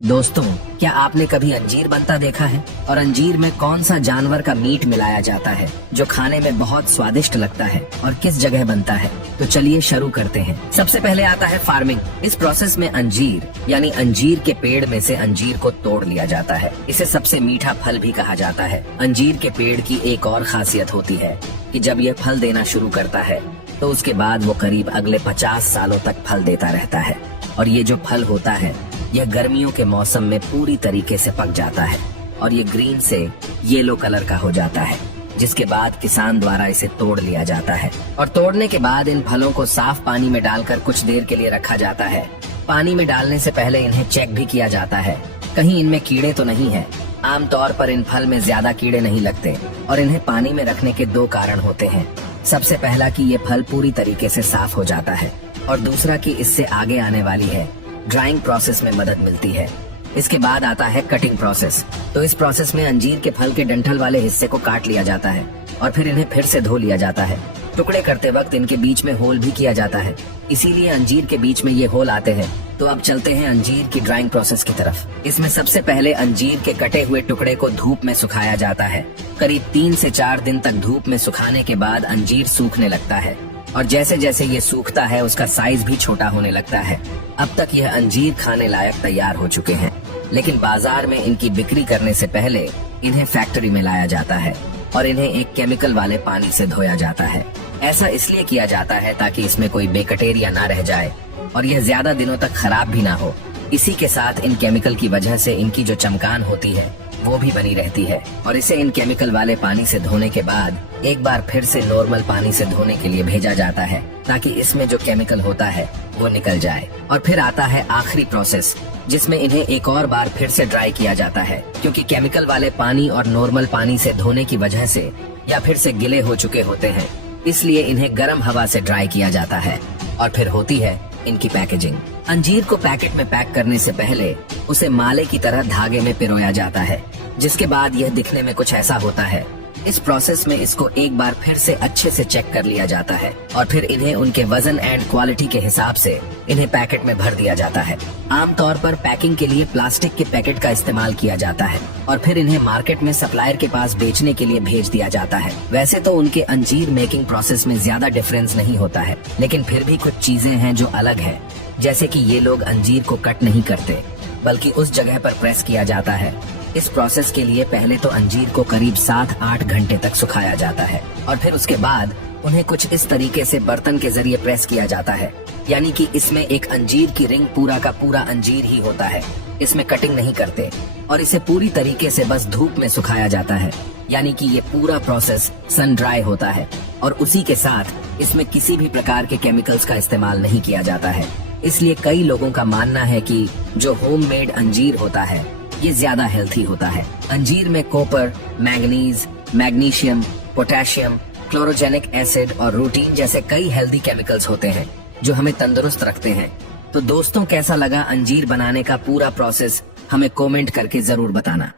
दोस्तों, क्या आपने कभी अंजीर बनता देखा है? और अंजीर में कौन सा जानवर का मीट मिलाया जाता है जो खाने में बहुत स्वादिष्ट लगता है और किस जगह बनता है? तो चलिए शुरू करते हैं। सबसे पहले आता है फार्मिंग। इस प्रोसेस में अंजीर यानी अंजीर के पेड़ में से अंजीर को तोड़ लिया जाता है। इसे सबसे मीठा फल भी कहा जाता है। अंजीर के पेड़ की एक और खासियत होती है कि जब यह फल देना शुरू करता है तो उसके बाद वो करीब अगले 50 सालों तक फल देता रहता है। और ये जो फल होता है यह गर्मियों के मौसम में पूरी तरीके से पक जाता है और ये ग्रीन से येलो कलर का हो जाता है, जिसके बाद किसान द्वारा इसे तोड़ लिया जाता है। और तोड़ने के बाद इन फलों को साफ पानी में डालकर कुछ देर के लिए रखा जाता है। पानी में डालने से पहले इन्हें चेक भी किया जाता है, कहीं इनमें कीड़े तो नहीं है। आमतौर पर इन फल में ज्यादा कीड़े नहीं लगते और इन्हें पानी में रखने के दो कारण होते हैं। सबसे पहला कि ये फल पूरी तरीके से साफ हो जाता है और दूसरा कि इससे आगे आने वाली है ड्राइंग प्रोसेस में मदद मिलती है। इसके बाद आता है कटिंग प्रोसेस। तो इस प्रोसेस में अंजीर के फल के डंठल वाले हिस्से को काट लिया जाता है और फिर इन्हें फिर से धो लिया जाता है। टुकड़े करते वक्त इनके बीच में होल भी किया जाता है, इसीलिए अंजीर के बीच में ये होल आते हैं। तो अब चलते हैं अंजीर की ड्राइंग प्रोसेस की तरफ। इसमें सबसे पहले अंजीर के कटे हुए टुकड़े को धूप में सुखाया जाता है। करीब 3 से 4 दिन तक धूप में सुखाने के बाद अंजीर सूखने लगता है और जैसे जैसे ये सूखता है उसका साइज भी छोटा होने लगता है। अब तक यह अंजीर खाने लायक तैयार हो चुके हैं, लेकिन बाजार में इनकी बिक्री करने से पहले इन्हें फैक्ट्री में लाया जाता है और इन्हें एक केमिकल वाले पानी से धोया जाता है। ऐसा इसलिए किया जाता है ताकि इसमें कोई बैक्टीरिया ना रह जाए और यह ज्यादा दिनों तक खराब भी ना हो। इसी के साथ इन केमिकल की वजह से इनकी जो चमकान होती है वो भी बनी रहती है। और इसे इन केमिकल वाले पानी से धोने के बाद एक बार फिर से नॉर्मल पानी से धोने के लिए भेजा जाता है ताकि इसमें जो केमिकल होता है वो निकल जाए। और फिर आता है आखिरी प्रोसेस, जिसमें इन्हें एक और बार फिर से ड्राई किया जाता है, क्योंकि केमिकल वाले पानी और नॉर्मल पानी से धोने की वजह से या फिर से गिले हो चुके होते हैं, इसलिए इन्हें गर्म हवा से ड्राई किया जाता है। और फिर होती है इनकी पैकेजिंग। अंजीर को पैकेट में पैक करने से पहले उसे माले की तरह धागे में पिरोया जाता है, जिसके बाद यह दिखने में कुछ ऐसा होता है। इस प्रोसेस में इसको एक बार फिर से अच्छे से चेक कर लिया जाता है और फिर इन्हें उनके वजन एंड क्वालिटी के हिसाब से इन्हें पैकेट में भर दिया जाता है। आमतौर पर पैकिंग के लिए प्लास्टिक के पैकेट का इस्तेमाल किया जाता है और फिर इन्हें मार्केट में सप्लायर के पास बेचने के लिए भेज दिया जाता है। वैसे तो उनके अंजीर मेकिंग प्रोसेस में ज्यादा डिफरेंस नहीं होता है, लेकिन फिर भी कुछ चीजें हैं जो अलग है, जैसे कि ये लोग अंजीर को कट नहीं करते बल्कि उस जगह पर प्रेस किया जाता है। इस प्रोसेस के लिए पहले तो अंजीर को करीब 7-8 घंटे तक सुखाया जाता है और फिर उसके बाद उन्हें कुछ इस तरीके से बर्तन के जरिए प्रेस किया जाता है, यानी कि इसमें एक अंजीर की रिंग पूरा का पूरा अंजीर ही होता है। इसमें कटिंग नहीं करते और इसे पूरी तरीके से बस धूप में सुखाया जाता है, यानी कि ये पूरा प्रोसेस सन ड्राई होता है और उसी के साथ इसमें किसी भी प्रकार के केमिकल्स का इस्तेमाल नहीं किया जाता है। इसलिए कई लोगों का मानना है कि जो होममेड अंजीर होता है ये ज्यादा हेल्थी होता है। अंजीर में copper, manganese, magnesium, potassium, chlorogenic acid और रूटीन जैसे कई हेल्दी केमिकल्स होते हैं जो हमें तंदुरुस्त रखते हैं। तो दोस्तों, कैसा लगा अंजीर बनाने का पूरा प्रोसेस? हमें कमेंट करके जरूर बताना।